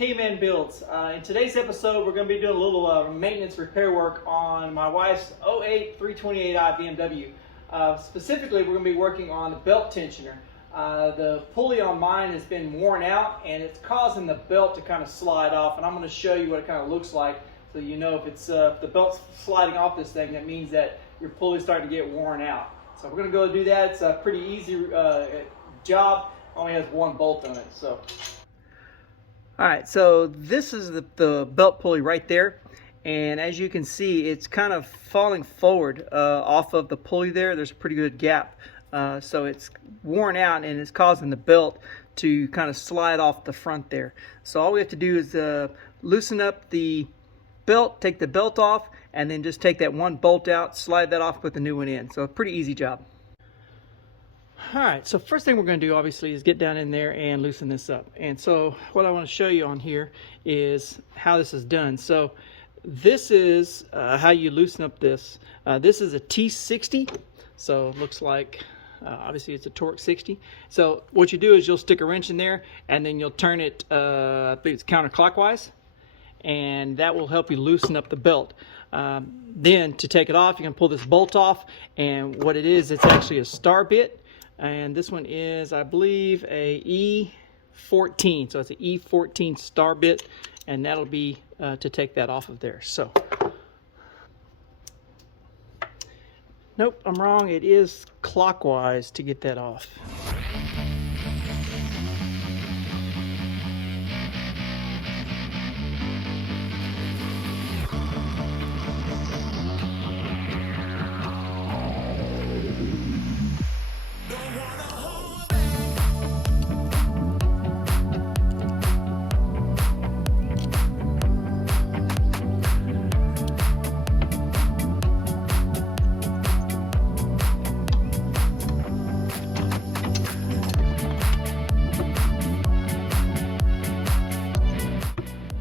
K-Man Builds. In today's episode, we're going to be doing a little maintenance repair work on my wife's 08 328i BMW. Specifically, we're going to be working on the belt tensioner. The pulley on mine has been worn out and it's causing the belt to kind of slide off, and I'm going to show you what it kind of looks like so you know if it's if the belt's sliding off this thing, that means that your pulley's starting to get worn out. So we're going to go do that. It's a pretty easy job. Only has one bolt on it. So alright, so this is the belt pulley right there, and as you can see, it's kind of falling forward off of the pulley there. There's a pretty good gap, so it's worn out and it's causing the belt to kind of slide off the front there. So all we have to do is loosen up the belt, take the belt off, and then just take that one bolt out, slide that off, put the new one in. So a pretty easy job. Alright, so first thing we're going to do obviously is get down in there and loosen this up. And so what I want to show you on here is how this is done. So this is how you loosen up this. This is a T60, so it looks like obviously it's a Torx 60. So what you do is you'll stick a wrench in there and then you'll turn it, I think it's counterclockwise, and that will help you loosen up the belt. Then to take it off, you can pull this bolt off, and what it is, it's actually a star bit. And this one is, I believe, a E14. So it's an E14 star bit, and that'll be to take that off of there. So, nope, I'm wrong. It is clockwise to get that off.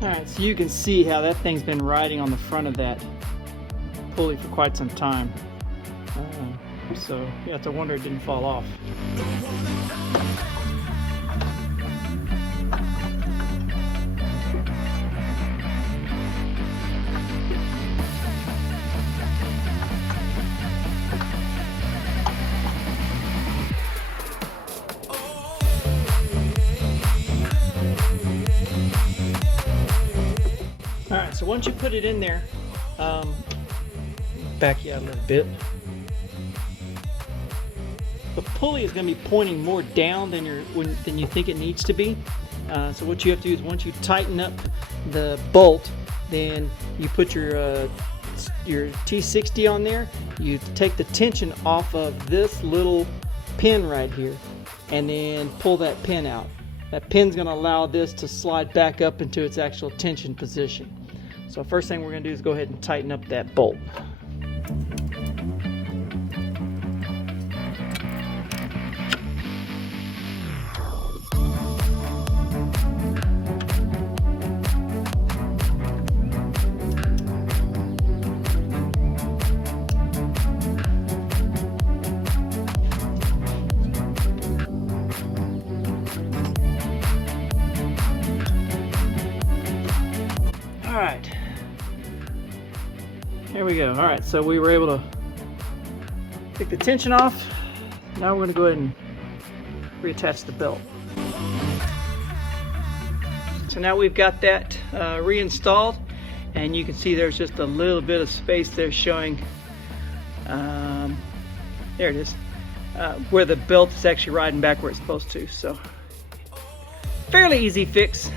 Alright, so you can see how that thing's been riding on the front of that pulley for quite some time. So you have to wonder it didn't fall off. Alright, so once you put it in there, back you out a little bit. The pulley is going to be pointing more down than you think it needs to be. So what you have to do is once you tighten up the bolt, then you put your T60 on there. You take the tension off of this little pin right here, and then pull that pin out. That pin's going to allow this to slide back up into its actual tension position. So first thing we're going to do is go ahead and tighten up that bolt. Alright, here we go. Alright, so we were able to take the tension off. Now we're going to go ahead and reattach the belt. So now we've got that reinstalled, and you can see there's just a little bit of space there showing, there it is, where the belt is actually riding back where it's supposed to. So fairly easy fix.